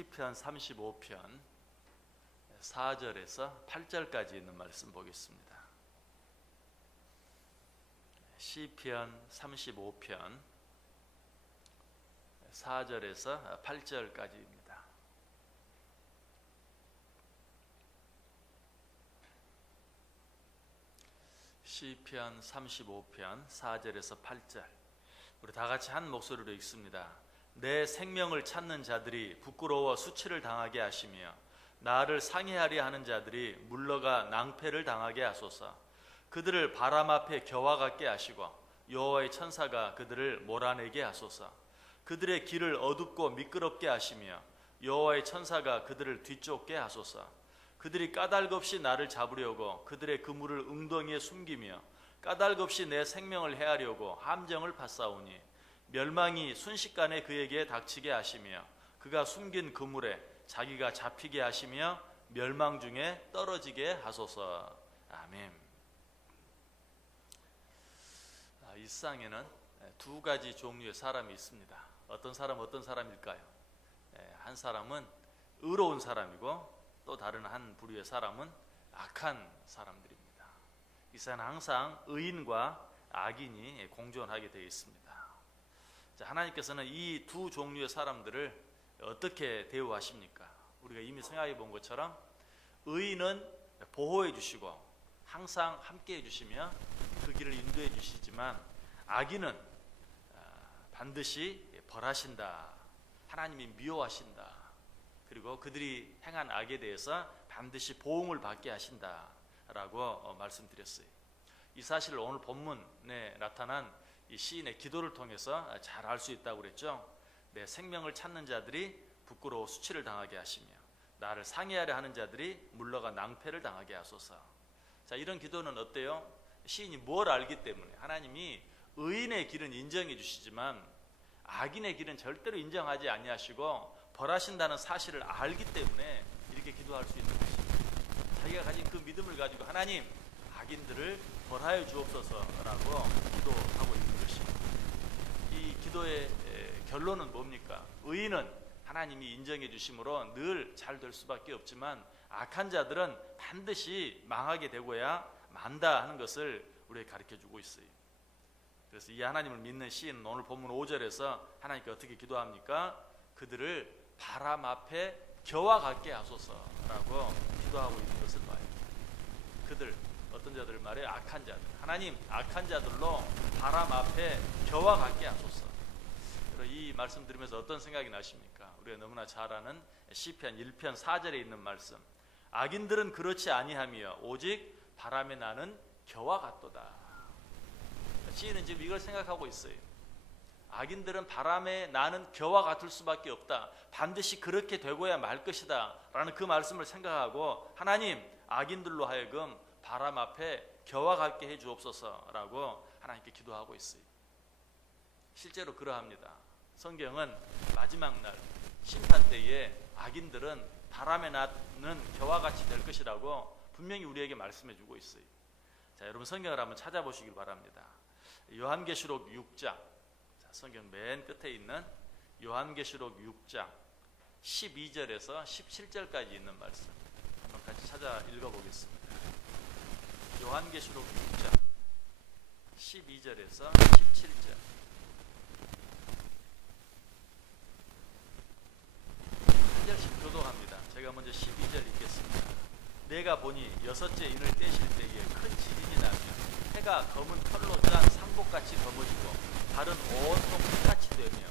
시편 35편 4절에서 8절까지 있는 말씀 보겠습니다. 시편 35편 4절에서 8절까지입니다. 시편 35편 4절에서 8절, 우리 다 같이 한 목소리로 읽습니다. 내 생명을 찾는 자들이 부끄러워 수치를 당하게 하시며 나를 상해하려 하는 자들이 물러가 낭패를 당하게 하소서. 그들을 바람 앞에 겨와 같게 하시고 여호와의 천사가 그들을 몰아내게 하소서. 그들의 길을 어둡고 미끄럽게 하시며 여호와의 천사가 그들을 뒤쫓게 하소서. 그들이 까닭없이 나를 잡으려고 그들의 그물을 웅덩이에 숨기며 까닭없이 내 생명을 해하려고 함정을 파싸우니 멸망이 순식간에 그에게 닥치게 하시며 그가 숨긴 그물에 자기가 잡히게 하시며 멸망 중에 떨어지게 하소서. 아멘. 이 세상에는 두 가지 종류의 사람이 있습니다. 어떤 사람일까요? 한 사람은 의로운 사람이고 또 다른 한 부류의 사람은 악한 사람들입니다. 이 세상은 항상 의인과 악인이 공존하게 되어 있습니다. 하나님께서는 이 두 종류의 사람들을 어떻게 대우하십니까? 우리가 이미 생각해 본 것처럼 의인은 보호해 주시고 항상 함께 해 주시며 그 길을 인도해 주시지만 악인은 반드시 벌하신다. 하나님이 미워하신다. 그리고 그들이 행한 악에 대해서 반드시 보응을 받게 하신다라고 말씀드렸어요. 이 사실을 오늘 본문에 나타난 이 시인의 기도를 통해서 잘 알 수 있다고 그랬죠. 내 생명을 찾는 자들이 부끄러워 수치를 당하게 하시며 나를 상해하려 하는 자들이 물러가 낭패를 당하게 하소서. 자, 이런 기도는 어때요? 시인이 뭘 알기 때문에 하나님이 의인의 길은 인정해 주시지만 악인의 길은 절대로 인정하지 아니하시고 벌하신다는 사실을 알기 때문에 이렇게 기도할 수 있는 것입니다. 자기가 가진 그 믿음을 가지고 하나님, 악인들을 벌하여 주옵소서라고 기도하고 있는 것입니다. 이 기도의 결론은 뭡니까? 의인은 하나님이 인정해 주심으로 늘 잘 될 수밖에 없지만 악한 자들은 반드시 망하게 되고야 만다 하는 것을 우리에게 가르쳐 주고 있어요. 그래서 이 하나님을 믿는 시인은 오늘 본문 5절에서 하나님께 어떻게 기도합니까? 그들을 바람 앞에 겨와 같게 하소서라고 기도하고 있는 것을 봐요. 그들, 어떤 자들을 말해요? 악한 자들. 하나님, 악한 자들로 바람 앞에 겨와 같게 하소서. 이 말씀 들으면서 어떤 생각이 나십니까? 우리가 너무나 잘 아는 시편 1편 4절에 있는 말씀. 악인들은 그렇지 아니하며 오직 바람에 나는 겨와 같도다. 시인은 지금 이걸 생각하고 있어요. 악인들은 바람에 나는 겨와 같을 수밖에 없다. 반드시 그렇게 되고야 말 것이다 라는 그 말씀을 생각하고 하나님, 악인들로 하여금 바람 앞에 겨와 같게 해 주옵소서라고 하나님께 기도하고 있어요. 실제로 그러합니다. 성경은 마지막 날 심판 때에 악인들은 바람에 나는 겨와 같이 될 것이라고 분명히 우리에게 말씀해 주고 있어요. 자, 여러분 성경을 한번 찾아보시길 바랍니다. 요한계시록 6장, 성경 맨 끝에 있는 요한계시록 6장 12절에서 17절까지 있는 말씀 한번 같이 찾아 읽어보겠습니다. 요한계시록 6장 12절에서 17절. 한 절씩 교독합니다. 제가 먼저 12절 읽겠습니다. 내가 보니 여섯째 인을 떼실 때에 큰 지진이 나며 해가 검은 털로 짠 상복같이 검어지고 달은 온통 피같이 되며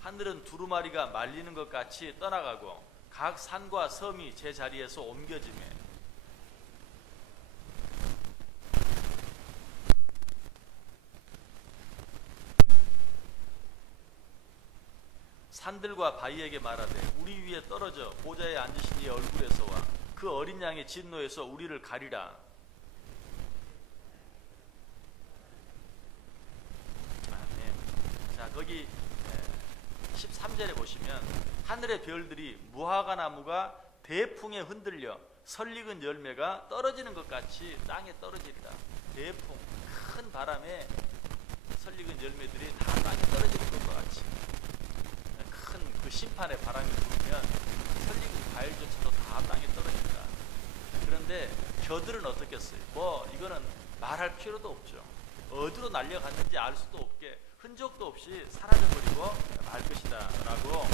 하늘은 두루마리가 말리는 것 같이 떠나가고 각 산과 섬이 제 자리에서 옮겨지며 산들과 바위에게 말하되 우리 위에 떨어져 보좌에 앉으신 이의 얼굴에서와 그 어린 양의 진노에서 우리를 가리라. 아멘. 자, 거기 13절에 보시면 하늘의 별들이 무화과 나무가 대풍에 흔들려 설익은 열매가 떨어지는 것 같이 땅에 떨어진다. 대풍, 큰 바람에 설익은 열매들이 다 땅에 떨어지는 것과 같이 큰 그 심판의 바람이 불면 설익은 과일조차도 다 땅에 떨어진다. 그런데 겨들은 어떻겠어요? 뭐 이거는 말할 필요도 없죠. 어디로 날려갔는지 알 수도 없게 흔적도 없이 사라져버리고 말 것이다 라고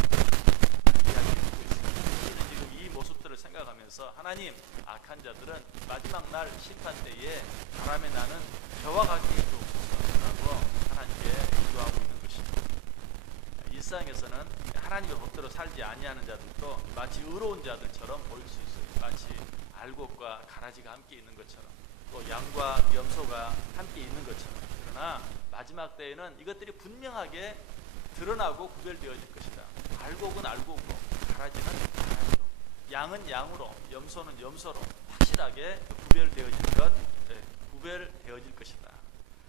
이야기해주고 있습니다. 우리는 지금 이 모습들을 생각하면서 하나님, 악한 자들은 마지막 날 심판 때에 바람에 나는 겨와 같게 해주옵소서 라고 하나님께 기도하고 있는 것입니다. 일상에서는 하나님의 법대로 살지 아니하는 자들도 마치 의로운 자들처럼 보일 수 있어요. 마치 알곡과 가라지가 함께 있는 것처럼, 또 양과 염소가 함께 있는 것처럼. 그러나 마지막 때에는 이것들이 분명하게 드러나고 구별되어질 것이다. 알곡은 알곡으로, 가라지는 가라지로, 양은 양으로, 염소는 염소로 확실하게 구별되어질 것이다.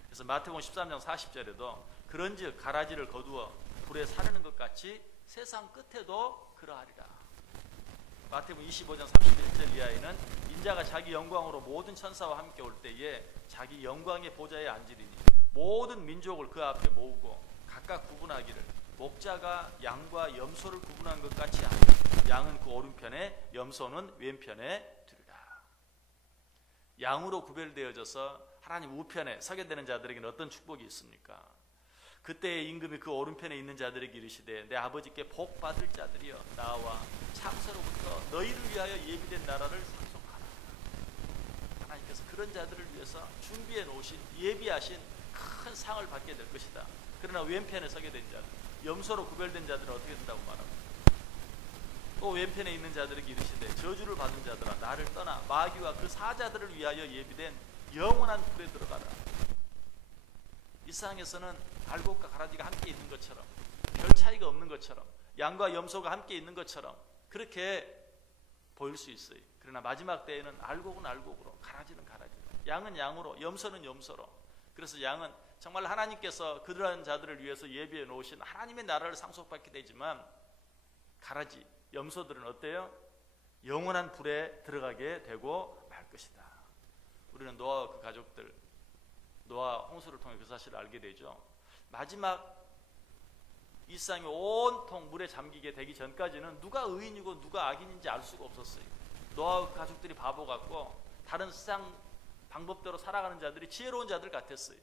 그래서 마태복음 13장 40절에도 그런즉 가라지를 거두어 불에 사르는 것 같이 세상 끝에도 그러하리라. 마태복음 25장 31절 이하에는 인자가 자기 영광으로 모든 천사와 함께 올 때에 자기 영광의 보좌에 앉으리니 모든 민족을 그 앞에 모으고 각각 구분하기를 목자가 양과 염소를 구분한 것 같이 하리라. 양은 그 오른편에, 염소는 왼편에 두리라. 양으로 구별되어져서 하나님 우편에 서게 되는 자들에게는 어떤 축복이 있습니까? 그때의 임금이 그 오른편에 있는 자들에게 이르시되 내 아버지께 복 받을 자들이여 나와 창세로부터 너희를 위하여 예비된 나라를 상속하라. 하나님께서 그런 자들을 위해서 준비해 놓으신, 예비하신 큰 상을 받게 될 것이다. 그러나 왼편에 서게 된 자들, 염소로 구별된 자들은 어떻게 된다고 말합니다. 또 왼편에 있는 자들에게 이르시되 저주를 받은 자들아 나를 떠나 마귀와 그 사자들을 위하여 예비된 영원한 불에 들어가라. 이 세상에서는 알곡과 가라지가 함께 있는 것처럼, 별 차이가 없는 것처럼, 양과 염소가 함께 있는 것처럼 그렇게 보일 수 있어요. 그러나 마지막 때에는 알곡은 알곡으로, 가라지는 가라지로, 양은 양으로, 염소는 염소로. 그래서 양은 정말 하나님께서 그러한 자들을 위해서 예비해 놓으신 하나님의 나라를 상속받게 되지만, 가라지, 염소들은 어때요? 영원한 불에 들어가게 되고 말 것이다. 우리는 노아와 그 가족들, 노아 홍수를 통해 그 사실을 알게 되죠. 마지막 이 세상이 온통 물에 잠기게 되기 전까지는 누가 의인이고 누가 악인인지 알 수가 없었어요. 노아와 가족들이 바보 같고 다른 세상 방법대로 살아가는 자들이 지혜로운 자들 같았어요.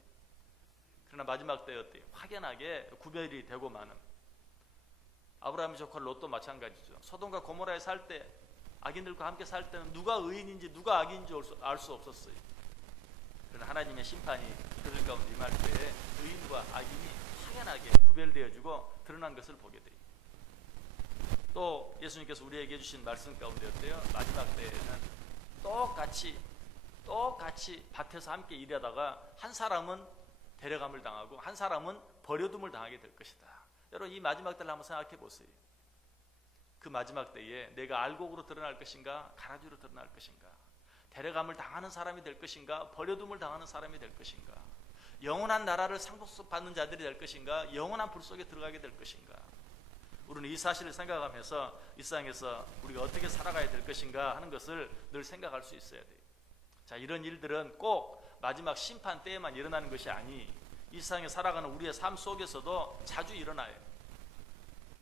그러나 마지막 때 어때요? 확연하게 구별이 되고 마는. 아브라함의 조카 롯도 마찬가지죠. 소돔과 고모라에 살 때, 악인들과 함께 살 때는 누가 의인인지 누가 악인인지 알 수 없었어요. 그러나 하나님의 심판이 그들 가운데 임할 때에 의인과 악인이 확연하게 구별되어지고 드러난 것을 보게 돼요. 또 예수님께서 우리에게 해주신 말씀 가운데 어때요? 마지막 때에는 똑같이 밭에서 함께 일하다가 한 사람은 데려감을 당하고 한 사람은 버려둠을 당하게 될 것이다. 여러분, 이 마지막 때를 한번 생각해 보세요. 그 마지막 때에 내가 알곡으로 드러날 것인가, 가라지로 드러날 것인가, 데려감을 당하는 사람이 될 것인가, 버려둠을 당하는 사람이 될 것인가, 영원한 나라를 상속받는 자들이 될 것인가, 영원한 불 속에 들어가게 될 것인가. 우리는 이 사실을 생각하면서 이 세상에서 우리가 어떻게 살아가야 될 것인가 하는 것을 늘 생각할 수 있어야 돼요. 자, 이런 일들은 꼭 마지막 심판 때에만 일어나는 것이 아니, 이 세상에 살아가는 우리의 삶 속에서도 자주 일어나요.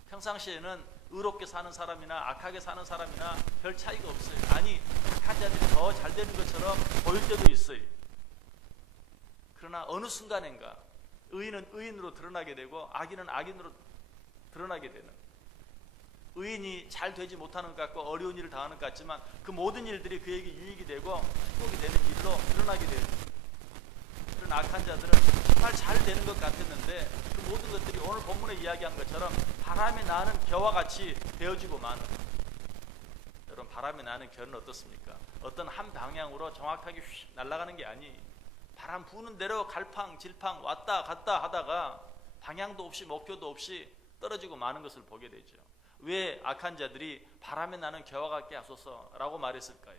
평상시에는 의롭게 사는 사람이나 악하게 사는 사람이나 별 차이가 없어요. 아니, 악한 자들이 더 잘 되는 것처럼 보일 때도 있어요. 그러나 어느 순간인가 의인은 의인으로 드러나게 되고 악인은 악인으로 드러나게 되는, 의인이 잘 되지 못하는 것 같고 어려운 일을 당하는 것 같지만 그 모든 일들이 그에게 유익이 되고 축복이 되는 일로 드러나게 되는, 그런 악한 자들은 정말 잘 되는 것 같았는데 그 모든 것들이 오늘 본문에 이야기한 것처럼 바람에 나는 겨와 같이 되어지고 마는. 여러분, 바람에 나는 겨는 어떻습니까? 어떤 한 방향으로 정확하게 휙 날아가는 게 아니, 바람 부는 대로 갈팡질팡 왔다 갔다 하다가 방향도 없이 목표도 없이 떨어지고 마는 것을 보게 되죠. 왜 악한 자들이 바람에 나는 겨와 같게 하소서라고 말했을까요?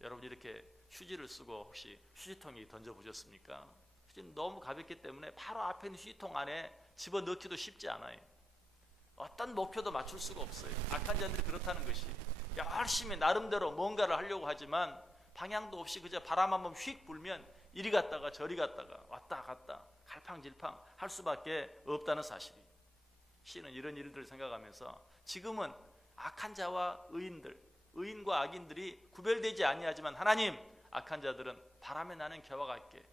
여러분, 이렇게 휴지를 쓰고 혹시 휴지통에 던져보셨습니까? 휴지는 너무 가볍기 때문에 바로 앞에 있는 휴지통 안에 집어넣기도 쉽지 않아요. 어떤 목표도 맞출 수가 없어요. 악한 자들이 그렇다는 것이, 열심히 나름대로 뭔가를 하려고 하지만 방향도 없이 그저 바람 한번 휙 불면 이리 갔다가 저리 갔다가 왔다 갔다 갈팡질팡 할 수밖에 없다는 사실이. 시는 이런 일들을 생각하면서 지금은 악한 자와 의인들, 의인과 악인들이 구별되지 아니하지만 하나님, 악한 자들은 바람에 나는 겨와 같게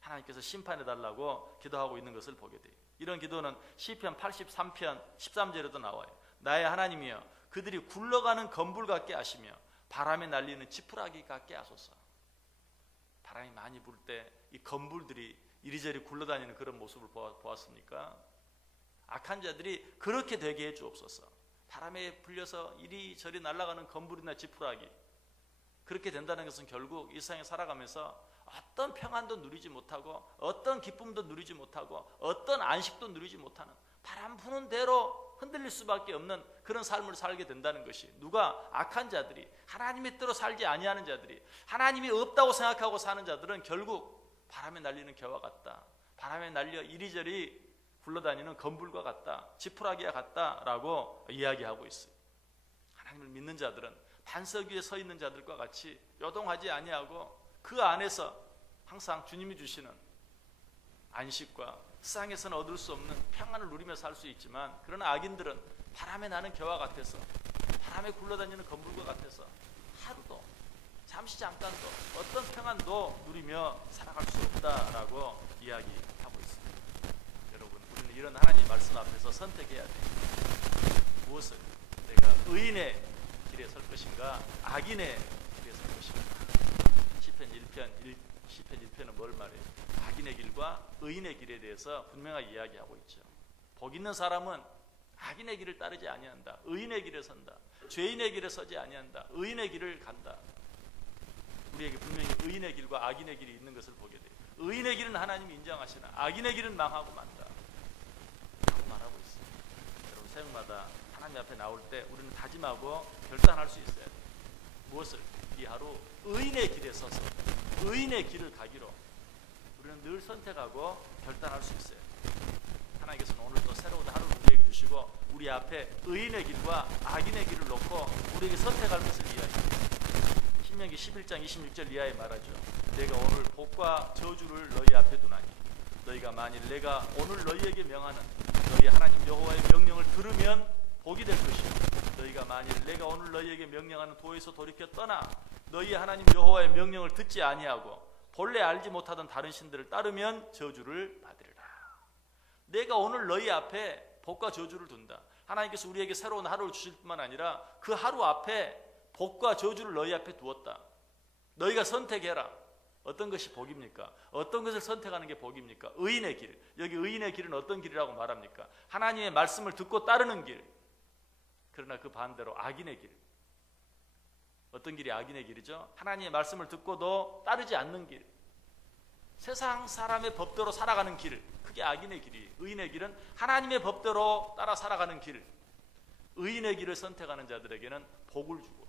하나님께서 심판해 달라고 기도하고 있는 것을 보게 돼요. 이런 기도는 시편 83편 13절에도 나와요. 나의 하나님이여, 그들이 굴러가는 건불 같게 하시며 바람에 날리는 지푸라기 같게 하소서. 바람이 많이 불 때 이 건불들이 이리저리 굴러다니는 그런 모습을 보았습니까? 악한 자들이 그렇게 되게 해 주옵소서. 바람에 불려서 이리저리 날아가는 건불이나 지푸라기, 그렇게 된다는 것은 결국 이 세상에 살아가면서 어떤 평안도 누리지 못하고 어떤 기쁨도 누리지 못하고 어떤 안식도 누리지 못하는, 바람 부는 대로 흔들릴 수밖에 없는 그런 삶을 살게 된다는 것이, 누가? 악한 자들이, 하나님의 뜻대로 살지 아니하는 자들이, 하나님이 없다고 생각하고 사는 자들은 결국 바람에 날리는 겨와 같다, 바람에 날려 이리저리 굴러다니는 건불과 같다, 지푸라기와 같다라고 이야기하고 있어요. 하나님을 믿는 자들은 반석 위에 서 있는 자들과 같이 요동하지 아니하고 그 안에서 항상 주님이 주시는 안식과 세상에서는 얻을 수 없는 평안을 누리며 살 수 있지만, 그러나 악인들은 바람에 나는 겨와 같아서, 바람에 굴러다니는 건물과 같아서 하루도, 잠시 잠깐도 어떤 평안도 누리며 살아갈 수 없다라고 이야기하고 있습니다. 여러분, 우리는 이런 하나님의 말씀 앞에서 선택해야 돼요. 무엇을? 내가 의인의 길에 설 것인가, 악인의 길에 설 것인가. 시편 1편은 뭘 말해요? 악인의 길과 의인의 길에 대해서 분명하게 이야기하고 있죠. 복 있는 사람은 악인의 길을 따르지 아니한다, 의인의 길에 선다. 죄인의 길에 서지 아니한다, 의인의 길을 간다. 우리에게 분명히 의인의 길과 악인의 길이 있는 것을 보게 돼요. 의인의 길은 하나님이 인정하시나 악인의 길은 망하고 만다 라고 말하고 있어요. 여러분, 새벽마다 하나님 앞에 나올 때 우리는 다짐하고 결단할 수 있어야 돼요. 무엇을? 이 하루 의인의 길에 서서 의인의 길을 가기로 우리는 늘 선택하고 결단할 수 있어요. 하나님께서는 오늘 또 새로운 하루를 우리에게 주시고 우리 앞에 의인의 길과 악인의 길을 놓고 우리에게 선택할 것을 이야기합니다. 신명기 11장 26절 이하에 말하죠. 내가 오늘 복과 저주를 너희 앞에 두나니 너희가 만일 내가 오늘 너희에게 명하는 너희 하나님 여호와의 명령을 들으면 복이 될 것이요, 너희가 만일 내가 오늘 너희에게 명령하는 도에서 돌이켜 떠나 너희 하나님 여호와의 명령을 듣지 아니하고 본래 알지 못하던 다른 신들을 따르면 저주를 받으리라. 내가 오늘 너희 앞에 복과 저주를 둔다. 하나님께서 우리에게 새로운 하루를 주실 뿐만 아니라 그 하루 앞에 복과 저주를 너희 앞에 두었다. 너희가 선택해라. 어떤 것이 복입니까? 어떤 것을 선택하는 게 복입니까? 의인의 길. 여기 의인의 길은 어떤 길이라고 말합니까? 하나님의 말씀을 듣고 따르는 길. 그러나 그 반대로 악인의 길. 어떤 길이 악인의 길이죠? 하나님의 말씀을 듣고도 따르지 않는 길. 세상 사람의 법대로 살아가는 길. 그게 악인의 길이. 의인의 길은 하나님의 법대로 따라 살아가는 길. 의인의 길을 선택하는 자들에게는 복을 주고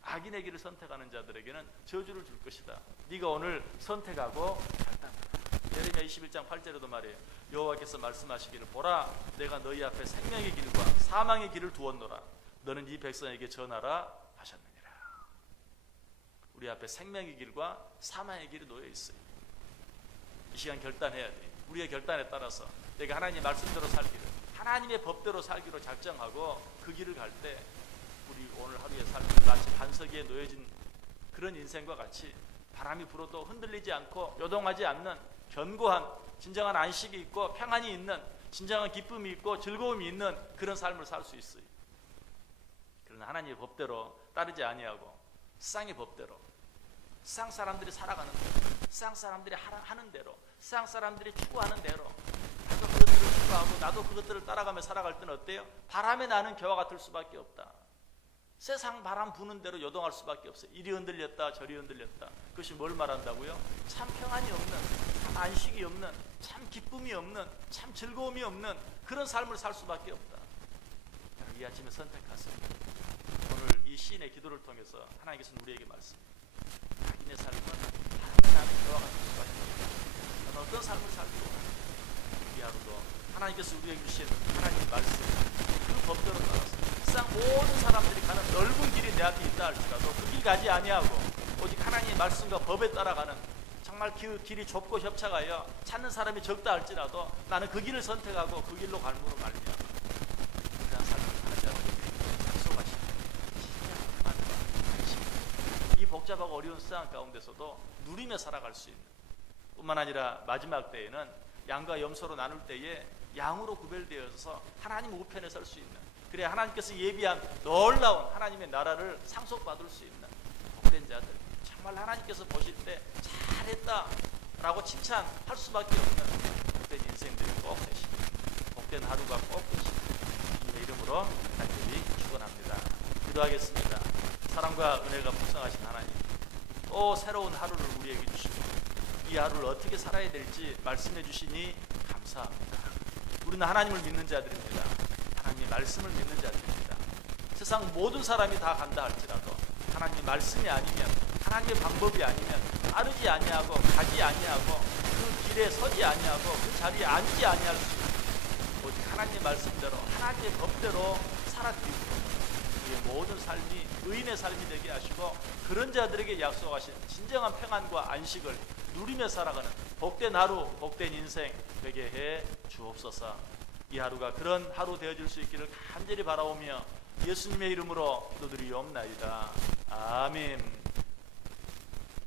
악인의 길을 선택하는 자들에게는 저주를 줄 것이다. 네가 오늘 선택하고 결단하라. 예레미야 21장 8절에도 말해요. 여호와께서 말씀하시기를 보라, 내가 너희 앞에 생명의 길과 사망의 길을 두었노라. 너는 이 백성에게 전하라 하셨느니라. 우리 앞에 생명의 길과 사망의 길이 놓여 있어요. 이 시간 결단해야 돼. 우리의 결단에 따라서 내가 하나님의 말씀대로 살기를, 하나님의 법대로 살기로 작정하고 그 길을 갈 때 우리 오늘 하루의 삶이 마치 반석 위에 놓여진 그런 인생과 같이 바람이 불어도 흔들리지 않고 요동하지 않는 견고한 진정한 안식이 있고 평안이 있는 진정한 기쁨이 있고 즐거움이 있는 그런 삶을 살 수 있어요. 그러나 하나님의 법대로 따르지 아니하고 세상의 법대로, 세상 사람들이 살아가는 대로, 세상 사람들이 하는 대로, 세상 사람들이 추구하는 대로 나도 그것들을 추구하고 나도 그것들을 따라가며 살아갈 때는 어때요? 바람에 나는 겨와 같을 수밖에 없다. 세상 바람 부는 대로 요동할 수밖에 없어요. 이리 흔들렸다 저리 흔들렸다. 그것이 뭘 말한다고요? 참 평안이 없는, 참 안식이 없는, 참 기쁨이 없는, 참 즐거움이 없는 그런 삶을 살 수밖에 없다. 이 아침에 선택하세요. 오늘 이 시인의 기도를 통해서 하나님께서는 우리에게 말씀합니다. 자기네 삶은 바람에 나는 겨와 같을 수밖에 없다. 너는 어떤 삶을 살고 이 하루도 하나님께서 우리에게 주신 하나님의 말씀 그 법대로 따라서 세상 모든 사람들이 가는 넓은 길이 내 앞에 있다 할지라도 그 길 가지 아니하고 오직 하나님의 말씀과 법에 따라가는 정말 정말 그 길이 좁고 협착하여 찾는 사람이 적다 할지라도 나는 그 길을 선택하고 그 길로 갈므로 말며 그런 삶을 살자 약속하시는 이 복잡하고 어려운 세상 가운데서도 누리며 살아갈 수 있는, 뿐만 아니라 마지막 때에는 양과 염소로 나눌 때에 양으로 구별되어서 하나님 우편에 설 수 있는, 그래 하나님께서 예비한 놀라운 하나님의 나라를 상속받을 수 있는 복된 자들, 정말 하나님께서 보실 때 잘했다 라고 칭찬할 수밖에 없는 복된 인생들이 꼭 되시는, 복된 하루가 꼭 되시는 주님의 이름으로 간절히 축원합니다. 기도하겠습니다. 사랑과 은혜가 풍성하신 하나님, 또 새로운 하루를 우리에게 주시고 이 하루를 어떻게 살아야 될지 말씀해 주시니 감사합니다. 우리는 하나님을 믿는 자들입니다. 하나님의 말씀을 믿는 자들입니다. 세상 모든 사람이 다 간다 할지라도 하나님의 말씀이 아니면, 하나님의 방법이 아니면 따르지 아니하고 가지 아니하고 그 길에 서지 아니하고 그 자리에 앉지 아니할 수 있는, 오직 하나님의 말씀대로 하나님의 법대로 살아드리고 우리의 모든 삶이 의인의 삶이 되게 하시고 그런 자들에게 약속하신 진정한 평안과 안식을 누리며 살아가는 복된 하루, 복된 인생 되게 해 주옵소서. 이 하루가 그런 하루 되어질 수 있기를 간절히 바라오며 예수님의 이름으로 기도드리옵나이다. 아멘.